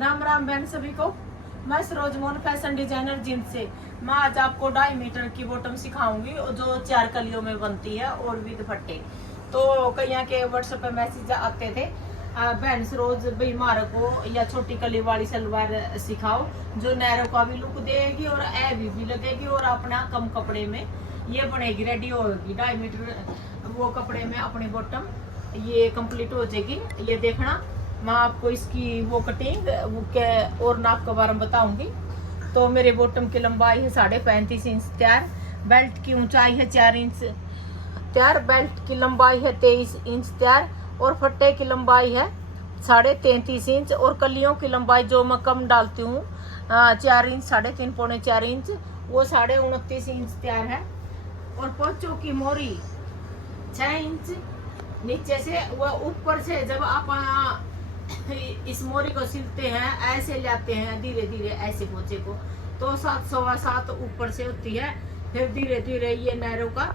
राम राम बहन सभी को। मैं सरोज मोहन फैशन डिजाइनर जिंद से। मैं आज आपको 2.5 मीटर की बॉटम सिखाऊंगी जो 4 कलियों में बनती है और विद फट्टे। तो कई के व्हाट्सएप पे मैसेज आते थे, बहन सरोज भाई मारे को या छोटी कली वाली सलवार सिखाओ जो नैरो का भी लुक देगी और हैवी भी लगेगी और अपना कम कपड़े में ये बनेगी, रेडी होगी। 2.5 मीटर वो कपड़े में अपनी बॉटम ये कंप्लीट हो जाएगी। ये देखना, मैं आपको इसकी वो कटिंग वो के और नाप के बारे में बताऊंगी। तो मेरे बॉटम की लंबाई है 35.5 इंच तैयार, बेल्ट की ऊंचाई है 4 इंच तैयार, बेल्ट की लंबाई है 23 इंच तैयार और फट्टे की लंबाई है 33.5 इंच और कलियों की लंबाई जो मैं कम डालती हूँ 4 इंच, 3.5 पौने 4 इंच, वो 29.5 इंच तैयार है। और पोचों की मोरी 6 इंच नीचे से वो ऊपर से जब आप इस मोरी को सिलते हैं ऐसे लाते हैं धीरे धीरे ऐसे पोचे को, तो 7.25 ऊपर से होती है, फिर धीरे धीरे ये नैरो का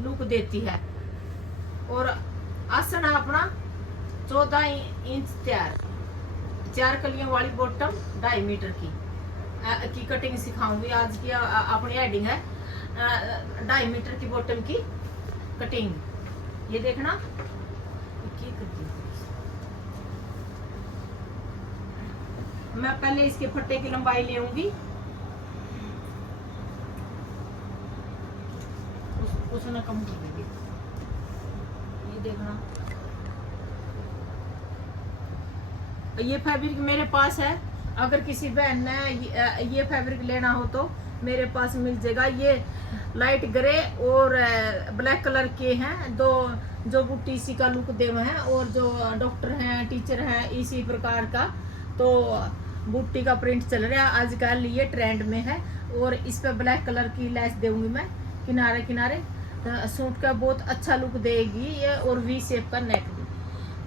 लुक देती है। और आसन अपना 14 इंच तैयार, 4 कलियों वाली बॉटम 2.5 मीटर की कटिंग सिखाऊंगी। आज की अपनी हेडिंग है 2.5 मीटर की बॉटम की कटिंग। ये देखना मैं पहले इसके फट्टे की लंबाई ले आऊंगी, उसने कम कर देंगे। ये देखना, ये फैब्रिक मेरे पास है, अगर किसी बहन ने ये फैब्रिक लेना हो तो मेरे पास मिल जाएगा। ये लाइट ग्रे और ब्लैक कलर के हैं, दो जो बुट्टी इसी का लुक दे हैं और जो डॉक्टर हैं टीचर हैं इसी प्रकार का। तो बुट्टी का प्रिंट चल रहा है आजकल, ये ट्रेंड में है। और इस पे ब्लैक कलर की लेस दूंगी मैं किनारे किनारे, सूट का बहुत अच्छा लुक देगी ये। और वी शेप का नेक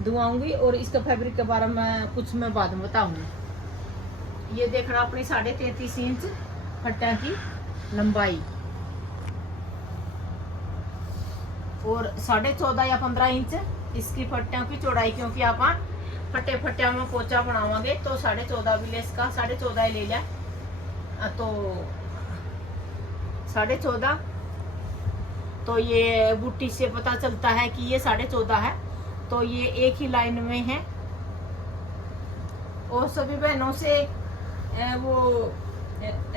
दुआऊंगी और इसका फैब्रिक के बारे में कुछ मैं बाद में बताऊंगी। ये देखना अपनी 33.5 इंच फट्टा की लंबाई और 14.5 या 15 इंच इसकी फट्टियों की चौड़ाई, क्योंकि आप फट्टे फट्टिया में पोचा बनावांगे तो 14.5 भी ले, इसका 14.5 ले लिया तो 14.5। तो ये बुट्टी से पता चलता है कि ये 14.5 है, तो ये एक ही लाइन में है। और सभी बहनों से वो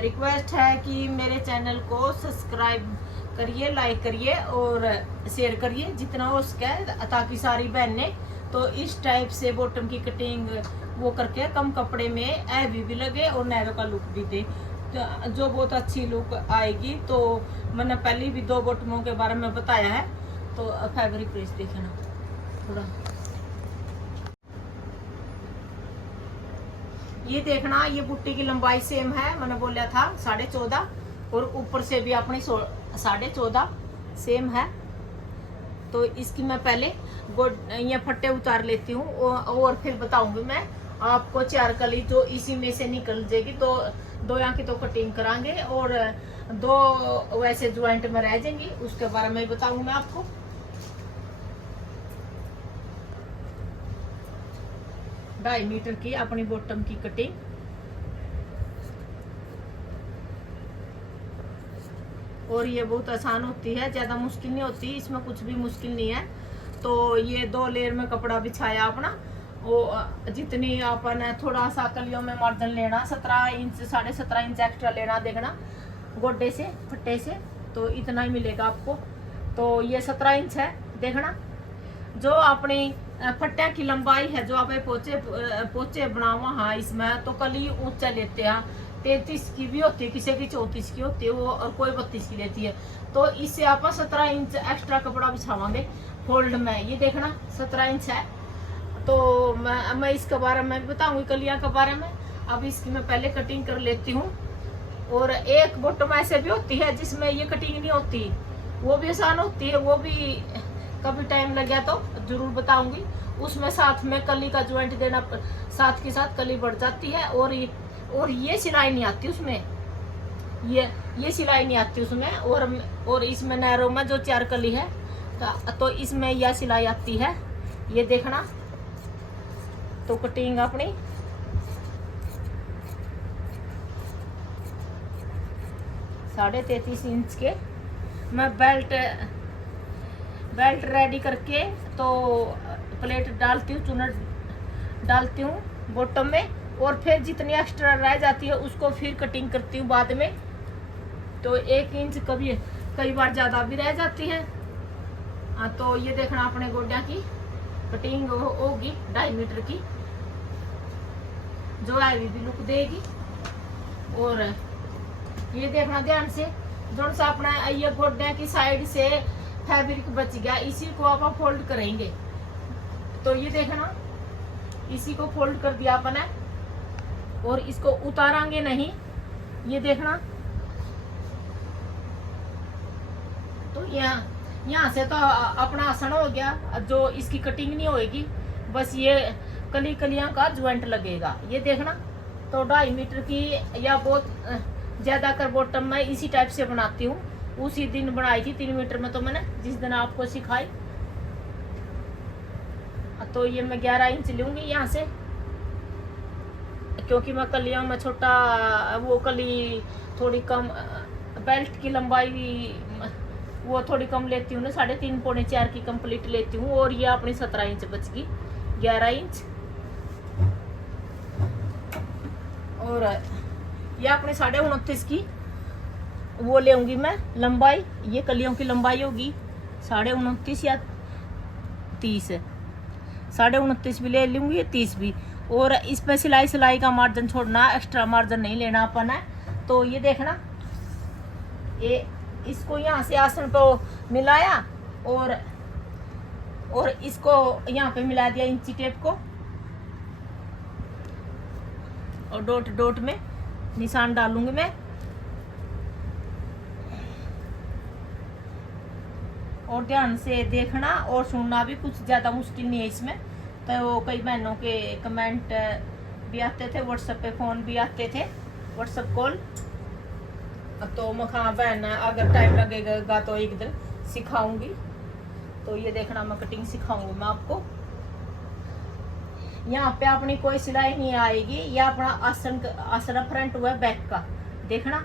रिक्वेस्ट है कि मेरे चैनल को सब्सक्राइब करिए, लाइक करिए और शेयर करिए जितना हो सके, ताकि सारी बहनें तो इस टाइप से बॉटम की कटिंग वो करके कम कपड़े में हैवी भी लगे और नैरो का लुक भी दे, तो जो बहुत अच्छी लुक आएगी। तो मैंने पहले भी 2 बॉटमों के बारे में बताया है। तो फैब्रिक प्रेस देखना थोड़ा, ये देखना, ये बुट्टी की लंबाई सेम है, मैंने बोला था 14.5 और ऊपर से भी अपनी 14.5 सेम है। तो इसकी मैं पहले ये फट्टे उतार लेती हूँ और फिर बताऊंगी मैं आपको 4 कली जो इसी में से निकल जाएगी। तो 2 यहाँ की तो कटिंग करांगे और 2 वैसे ज्वाइंट में रह जाएंगी, उसके बारे में बताऊंगी मैं आपको। ढाई मीटर की अपनी बॉटम की कटिंग, और ये बहुत आसान होती है, ज्यादा मुश्किल नहीं होती, इसमें कुछ भी मुश्किल नहीं है। तो ये 2 लेयर में कपड़ा बिछाया अपना, वो जितनी अपन थोड़ा सा कलियों में मार्जिन लेना, 17 इंच 17.5 इंच एक्स्ट्रा लेना, देखना गोड्डे से फट्टे से तो इतना ही मिलेगा आपको। तो ये 17 इंच है, देखना जो अपनी फट्टिया की लंबाई है, जो आप पोचे बनावा हाँ इसमें तो कली ऊंचा लेते हैं, 33 की भी होती है, किसी की 34 की होती है वो, और कोई 32 की लेती है। तो इससे आप 17 इंच एक्स्ट्रा कपड़ा बिछावांगे फोल्ड में। ये देखना 17 इंच है। तो मैं इसके बारे में बताऊंगी कलियां के बारे में। अब इसकी मैं पहले कटिंग कर लेती हूँ। और एक बॉटम ऐसे भी होती है जिसमें ये कटिंग नहीं होती, वो भी आसान होती है, वो भी कभी टाइम लग गया तो जरूर बताऊंगी। उसमें साथ में कली का ज्वाइंट देना, साथ के साथ कली बढ़ जाती है। और ये सिलाई नहीं आती उसमें, ये सिलाई नहीं आती उसमें। और इसमें नैरो में जो 4 कली है तो इसमें यह सिलाई आती है। ये देखना, तो कटिंग अपनी 33.5 इंच के मैं बेल्ट रेडी करके तो प्लेट डालती हूँ, चुनट डालती हूँ बॉटम में, और फिर जितनी एक्स्ट्रा रह जाती है उसको फिर कटिंग करती हूँ बाद में। तो 1 इंच कई बार ज़्यादा भी रह जाती है। हाँ, तो ये देखना अपने गोड्या की कटिंग होगी 2.5 मीटर की, जो हैवी भी लुक देगी। और ये देखना ध्यान से, जो सा अपना ये गोड्या की साइड से फैब्रिक बच गया, इसी को आप फोल्ड करेंगे। तो ये देखना, इसी को फोल्ड कर दिया अपन ने, और इसको उतारेंगे नहीं। ये देखना, तो यहाँ से तो अपना आसन हो गया, जो इसकी कटिंग नहीं होएगी, बस ये कलियां का ज्वाइंट लगेगा। ये देखना, तो 2.5 मीटर की या बहुत ज्यादा कर बॉटम मैं इसी टाइप से बनाती हूँ। उसी दिन बनाई थी 3 मीटर में, तो मैंने जिस दिन आपको सिखाई। तो ये मैं 11 इंच लूंगी यहाँ से, क्योंकि मैं कलियों में छोटा वो कली थोड़ी कम, बेल्ट की लंबाई वो थोड़ी कम लेती हूँ ना, 3.5 पौने 4 की कंप्लीट लेती हूँ। और ये अपनी 17 इंच बच गई, 11 इंच। और ये अपने 29.5 की वो लेंगी मैं लंबाई। ये कलियों की लंबाई होगी 29.5 या 30, 29.5 भी ले लूंगी, 30 भी। और इसमें सिलाई का मार्जिन छोड़ना, एक्स्ट्रा मार्जिन नहीं लेना अपन है। तो ये देखना, ये इसको यहाँ से आसन पे मिलाया, और इसको यहाँ पे मिला दिया इंची टेप को, और डॉट में निशान डालूंगी मैं। और ध्यान से देखना और सुनना भी, कुछ ज़्यादा मुश्किल नहीं है इसमें। तो कई बहनों के कमेंट भी आते थे, व्हाट्सएप पे फ़ोन भी आते थे, व्हाट्सएप कॉल। तो मैं हाँ बहन, अगर टाइम लगेगा तो एक दिन सिखाऊंगी। तो ये देखना, मैं कटिंग सिखाऊंगी मैं आपको। यहाँ पे अपनी कोई सिलाई नहीं आएगी, यह अपना आसन फ्रंट हुआ बैक का। देखना,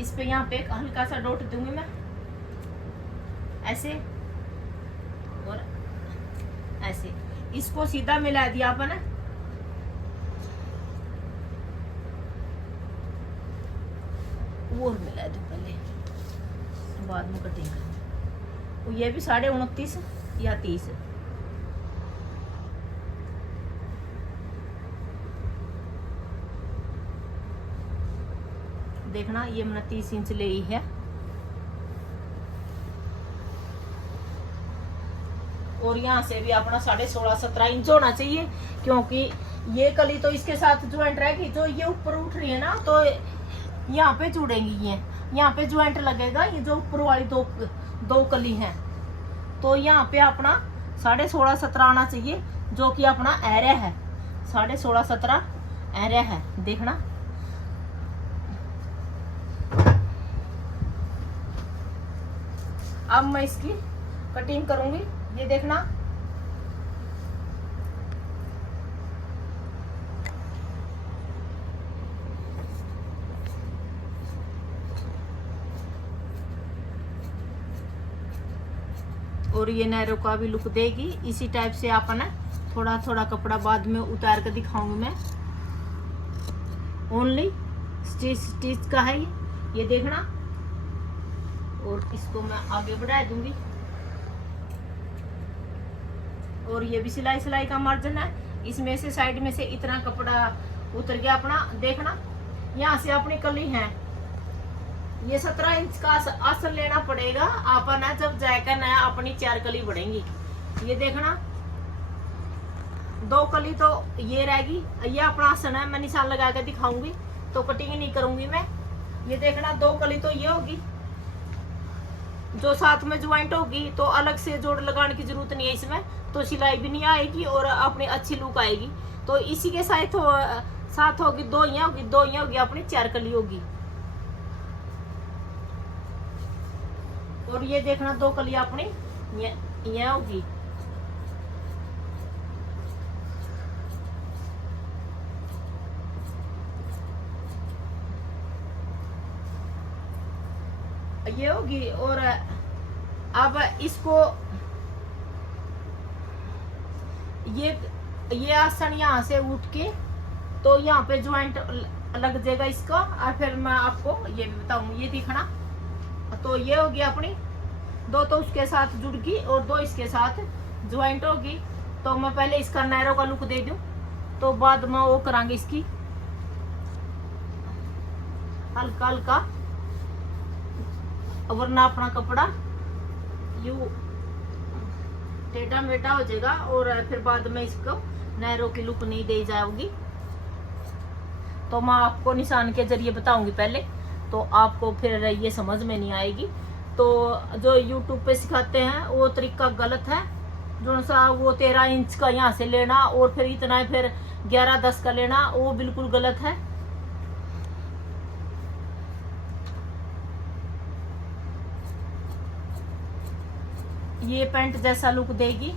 इस पे यहाँ पे एक हल्का सा डॉट दूंगी मैं, ऐसे और ऐसे। इसको सीधा मिला दिया अपन, और मिला दो पहले, बाद में कटिंग करूँ। ये भी 29.5 या 30। देखना, ये मैंने 30 इंच ले ही है। और यहाँ से भी अपना 16.5-17 इंच होना चाहिए, क्योंकि ये कली तो इसके साथ ज्वाइंट रहेगी। जो ये ऊपर उठ रही है ना, तो यहाँ पे जुड़ेंगी, ये यहाँ पे ज्वाइंट लगेगा। ये जो ऊपर वाली दो कली हैं, तो यहाँ पे अपना 16.5-17 आना चाहिए, जो कि अपना एरिया है। 16.5-17 एरिया है। देखना, अब मैं इसकी कटिंग करूंगी। ये देखना, और ये नैरो का भी लुक देगी। इसी टाइप से अपन थोड़ा थोड़ा कपड़ा बाद में उतार कर दिखाऊंगी मैं। ओनली स्टिच का है ये देखना। और इसको मैं आगे बढ़ा दूंगी। और ये भी सिलाई का मार्जिन है। इसमें से साइड में से इतना कपड़ा उतर गया अपना। देखना, यहाँ से अपनी कली है, ये 17 इंच का आसन लेना पड़ेगा अपन है, जब जाएगा नया अपनी 4 कली बढ़ेंगी। ये देखना, 2 कली तो ये रहेगी। ये अपना आसन है, मैं निशान लगा कर दिखाऊंगी, तो कटिंग नहीं करूंगी मैं। ये देखना, 2 कली तो ये होगी, जो साथ में ज्वाइंट होगी, तो अलग से जोड़ लगाने की जरूरत नहीं है इसमें, तो सिलाई भी नहीं आएगी और अपनी अच्छी लुक आएगी। तो इसी के साथ होगी 2 यहाँ होगी, 2 यहाँ होगी, अपनी 4 कली होगी। और ये देखना, 2 कली अपनी यहाँ होगी। ये होगी। और अब इसको ये आसन यहाँ से उठ के तो यहाँ पे ज्वाइंट लग जाएगा इसका। और फिर मैं आपको ये भी बताऊंगी, ये दिखना। तो ये होगी अपनी दो, तो उसके साथ जुड़ गई और दो इसके साथ ज्वाइंट होगी। तो मैं पहले इसका नैरो का लुक दे दूं, तो बाद में वो करांगे इसकी हल्का हल्का, वरना अपना कपड़ा यू टेढ़ा मेढ़ा हो जाएगा और फिर बाद में इसको नैरो की लुक नहीं दे जाओगी। तो मैं आपको निशान के जरिए बताऊंगी पहले, तो आपको फिर ये समझ में नहीं आएगी। तो जो YouTube पे सिखाते हैं वो तरीका गलत है। जो सा वो 13 इंच का यहाँ से लेना और फिर इतना फिर 11-10 का लेना, वो बिल्कुल गलत है। ये पैंट जैसा लुक देगी।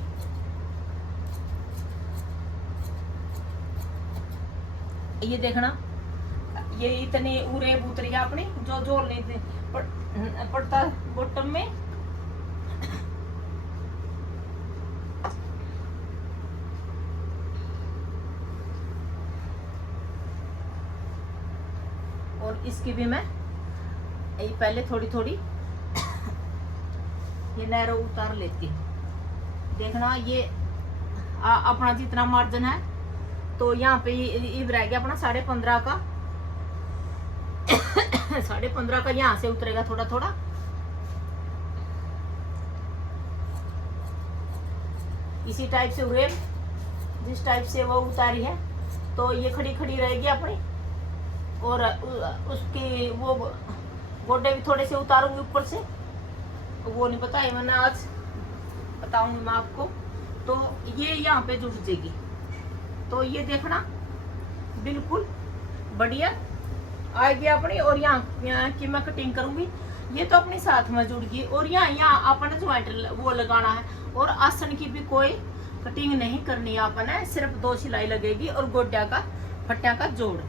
ये देखना, ये इतनी उरे बुतरी अपनी जो जोड़ नहीं पड़ता बॉटम में। और इसकी भी मैं ये पहले थोड़ी थोड़ी ये नैरो उतार लेती हूँ। देखना ये अपना जितना मार्जिन है, तो यहाँ पे ये रह गया अपना 15.5 का 15.5 का यहाँ से उतरेगा थोड़ा थोड़ा। इसी टाइप से उरेल जिस टाइप से वो उतारी है, तो ये खड़ी खड़ी रहेगी अपनी। और उसकी वो गोडे भी थोड़े से उतारूंगी ऊपर से, वो नहीं पता है, मैंने आज बताऊंगी मैं आपको। तो ये यहाँ पे जुड़ जाएगी। तो ये देखना बिल्कुल बढ़िया आएगी अपनी। और यहाँ की मैं कटिंग करूंगी, ये तो अपने साथ में जुड़ गई। और यहाँ अपन ज्वाइंट वो लगाना है। और आसन की भी कोई कटिंग नहीं करनी है अपन है, सिर्फ 2 सिलाई लगेगी और गोड्या का फट्टा का जोड़।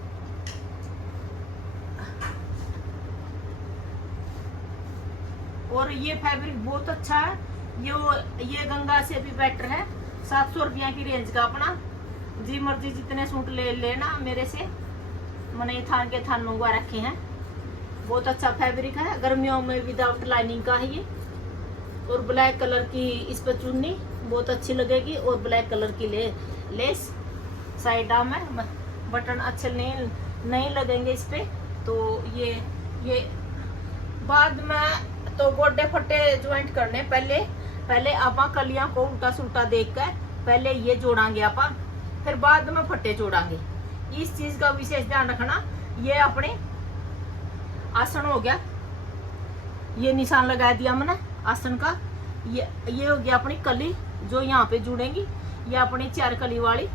और ये फैब्रिक बहुत अच्छा है, ये गंगा से भी बेटर है। 700 रुपया की रेंज का अपना जी मर्जी जितने सूट ले लेना मेरे से। मैंने थान के थान मंगवा रखे हैं। बहुत अच्छा फैब्रिक है, गर्मियों में विदाउट लाइनिंग का है ये। और ब्लैक कलर की इस पर चुन्नी बहुत अच्छी लगेगी और ब्लैक कलर की लेस साइड आर्म है। बटन अच्छे नहीं लगेंगे इस पे। तो ये बाद में तो गोडे फट्टे ज्वाइंट करने पहले आप कलियां को उल्टा सुल्टा देख कर पहले ये जोड़ांगे आप, फिर बाद में फट्टे जोड़ांगे। इस चीज का विशेष ध्यान रखना। ये अपने आसन हो गया, ये निशान लगा दिया मैंने आसन का। ये हो गया अपनी कली जो यहाँ पे जुड़ेंगी। ये अपनी 4 कली वाली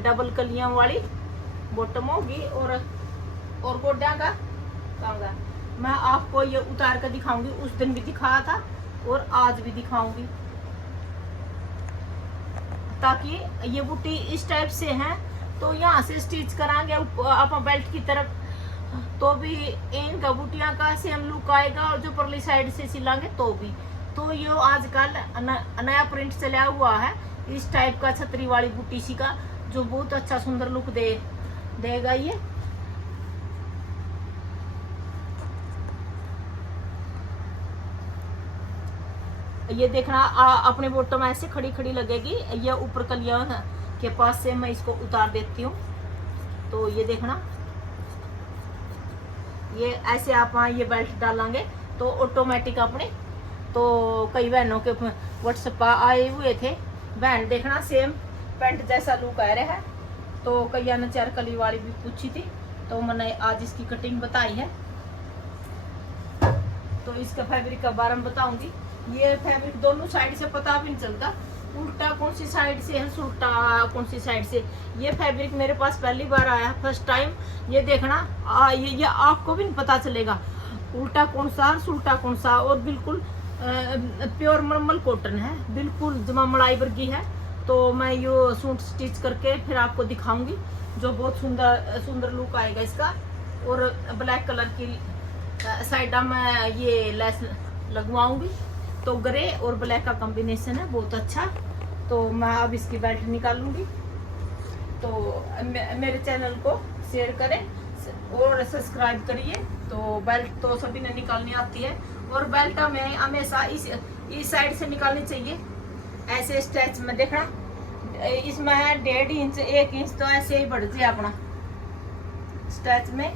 डबल कलियां वाली बॉटम होगी। और गोड्या का मैं आपको ये उतार कर दिखाऊंगी। उस दिन भी दिखाया था और आज भी दिखाऊंगी, ताकि ये बूटी इस टाइप से है। तो यहाँ से स्टिच कराएंगे आप बेल्ट की तरफ, तो भी इनका बूटियां का सेम लुक आएगा। और जो परली साइड से सिलांगे तो भी। तो ये आजकल नया प्रिंट चला हुआ है इस टाइप का छतरी वाली बूटी सी का, जो बहुत अच्छा सुंदर लुक देगा ये। ये देखना अपने बॉटम ऐसे खड़ी खड़ी लगेगी। ये ऊपर कलियां के पास से मैं इसको उतार देती हूँ। तो ये देखना, ये ऐसे आप ये बेल्ट डालेंगे तो ऑटोमेटिक अपने। तो कई बहनों के व्हाट्सएप आए हुए थे, बहन देखना सेम पैंट जैसा लुक आ रहा है। तो कई ने 4 कली वाली भी पूछी थी, तो मैंने आज इसकी कटिंग बताई है। तो इसका फैब्रिक के बारे में बताऊंगी। ये फैब्रिक दोनों साइड से पता भी नहीं चलता, उल्टा कौन सी साइड से है, सुल्टा कौन सी साइड से। ये फैब्रिक मेरे पास पहली बार आया, फर्स्ट टाइम। ये देखना ये आपको भी नहीं पता चलेगा उल्टा कौन सा सुल्टा कौन सा। और बिल्कुल प्योर मलमल कॉटन है, बिल्कुल जमा मड़ाई वर्गी है। तो मैं ये सूट स्टिच करके फिर आपको दिखाऊंगी, जो बहुत सुंदर सुंदर लुक आएगा इसका। और ब्लैक कलर की साइडा में ये लेस लगवाऊंगी। तो ग्रे और ब्लैक का कॉम्बिनेशन है बहुत अच्छा। तो मैं अब इसकी बेल्ट निकालूंगी। तो मेरे चैनल को शेयर करें और सब्सक्राइब करिए। तो बेल्ट तो सभी ने निकालनी आती है, और बेल्ट हमें हमेशा इस साइड से निकालनी चाहिए, ऐसे स्ट्रेच में। देखना इसमें 1.5 इंच 1 इंच तो ऐसे ही बढ़ जाए अपना स्ट्रेच में।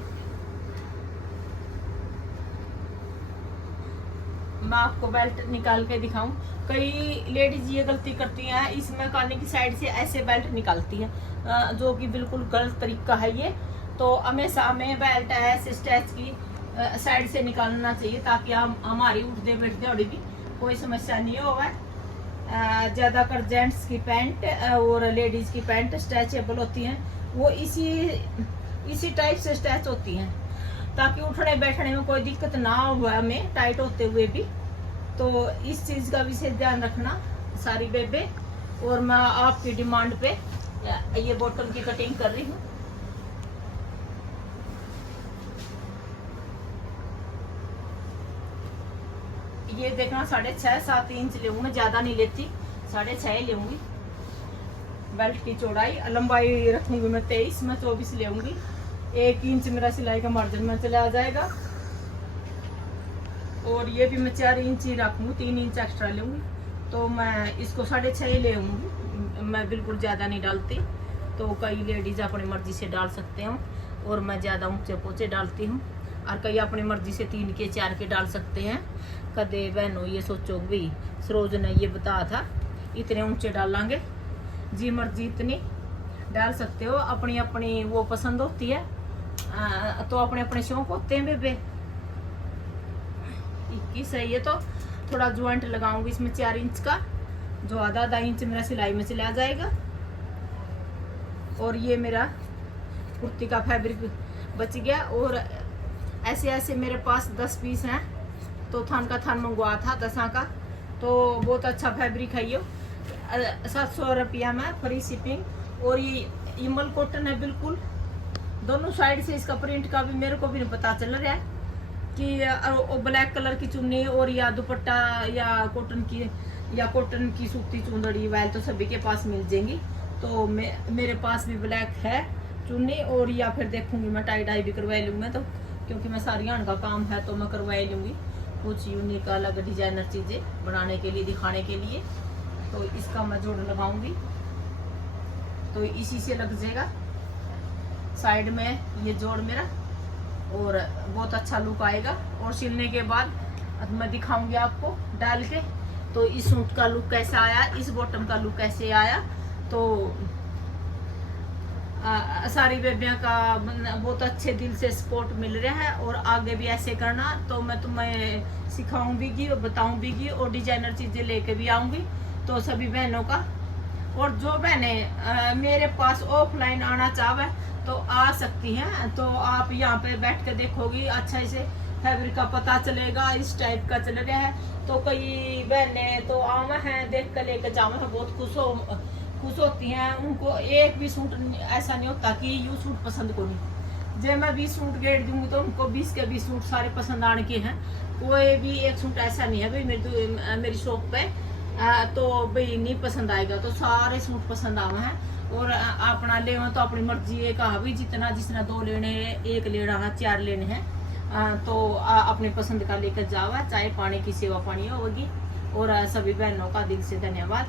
मैं आपको बेल्ट निकाल के दिखाऊं। कई लेडीज ये गलती करती हैं, इसमें काने की साइड से ऐसे बेल्ट निकालती है, जो कि बिल्कुल गलत तरीका है ये। तो हमेशा हमें बेल्ट ऐसे स्ट्रेच की साइड से निकालना चाहिए, ताकि हम हमारी उठते बैठते थोड़ी भी कोई समस्या नहीं होगा। ज़्यादातर जेंट्स की पैंट और लेडीज़ की पैंट स्ट्रेचेबल होती हैं, वो इसी टाइप से स्ट्रेच होती हैं, ताकि उठने बैठने में कोई दिक्कत ना हो हमें टाइट होते हुए भी। तो इस चीज़ का विशेष ध्यान रखना सारी बेबे। और मैं आपकी डिमांड पे ये बॉटम की कटिंग कर रही हूँ। ये देखना 6.5-7 इंच लेऊंगी मैं, ज्यादा नहीं लेती, 6.5 लेऊंगी। बेल्ट की चौड़ाई लंबाई रखूंगी मैं 23, मैं 24 लेऊंगी। 1 इंच मेरा सिलाई का मार्जिन में चला आ जाएगा। और ये भी मैं 4 इंच ही रखूंगी, 3 इंच एक्स्ट्रा लूंगी। तो मैं इसको 6.5 लेऊंगी, मैं बिल्कुल ज्यादा नहीं डालती। तो कई लेडीज अपनी मर्जी से डाल सकते हैं, और मैं ज्यादा ऊंचे पोचे डालती हूँ, और कई अपनी मर्जी से 3 के 4 के डाल सकते हैं। कदे बहनों ये सोचो भाई सरोज ने ये बताया था इतने ऊंचे डालांगे, जी मर्जी इतनी डाल सकते हो, अपनी अपनी वो पसंद होती है। तो अपने अपने शौक होते हैं बेबे। 21 है ये। तो थोड़ा ज्वाइंट लगाऊंगी इसमें 4 इंच का, जो आधा इंच मेरा सिलाई में चला जाएगा। और ये मेरा कुर्ती का फैब्रिक बच गया। और ऐसे ऐसे मेरे पास 10 पीस हैं, तो थान का थान मंगवा था 10 का। तो बहुत अच्छा फैब्रिक है ये, 700 रुपया में फ्री शिपिंग। और ये इमल कॉटन है बिल्कुल, दोनों साइड से इसका प्रिंट का भी मेरे को भी नहीं पता चल रहा है कि ब्लैक कलर की चुन्नी और या दुपट्टा या कॉटन की सूती चुंदड़ी वैल तो सभी के पास मिल जाएंगी। तो मेरे पास भी ब्लैक है चुन्नी, और या फिर देखूंगी मैं टाई डाई भी करवा लूँगी। तो क्योंकि मैं सारी का काम है तो मैं करवा लूँगी कुछ यूनिक अलग डिजाइनर चीज़ें बनाने के लिए, दिखाने के लिए। तो इसका मैं जोड़ लगाऊंगी, तो इसी से लग जाएगा साइड में ये जोड़ मेरा, और बहुत अच्छा लुक आएगा। और सिलने के बाद मैं दिखाऊंगी आपको डाल के, तो इस सूट का लुक कैसा आया, इस बॉटम का लुक कैसे आया। तो सारी बेबियां का बहुत अच्छे दिल से सपोर्ट मिल रहा है, और आगे भी ऐसे करना। तो मैं तुम्हें सिखाऊंगी भी और बताऊंगी भी, और डिजाइनर चीज़ें लेके भी आऊंगी। तो सभी बहनों का, और जो बहनें मेरे पास ऑफलाइन आना चाहे तो आ सकती हैं। तो आप यहाँ पे बैठ के देखोगी, अच्छा से फैब्रिक का पता चलेगा, इस टाइप का चल रहा है। तो कई बहनें तो आवा हैं, देख कर लेकर जावा है, बहुत खुश होती हैं। उनको एक भी सूट ऐसा नहीं होता कि यू सूट पसंद को नहीं। जब मैं 20 सूट गेट दूंगी तो उनको 20 के 20 सूट सारे पसंद आने के हैं। कोई भी एक सूट ऐसा नहीं है भाई मेरी शॉप पे तो भाई नहीं पसंद आएगा, तो सारे सूट पसंद आवा हैं। और अपना ले तो अपनी मर्जी है, कहा भी जितना 2 लेने, 1 लेना है, 4 लेने हैं। तो अपनी पसंद का लेकर जावा, चाहे पानी की सेवा पानी होगी। और सभी बहनों का दिल से धन्यवाद।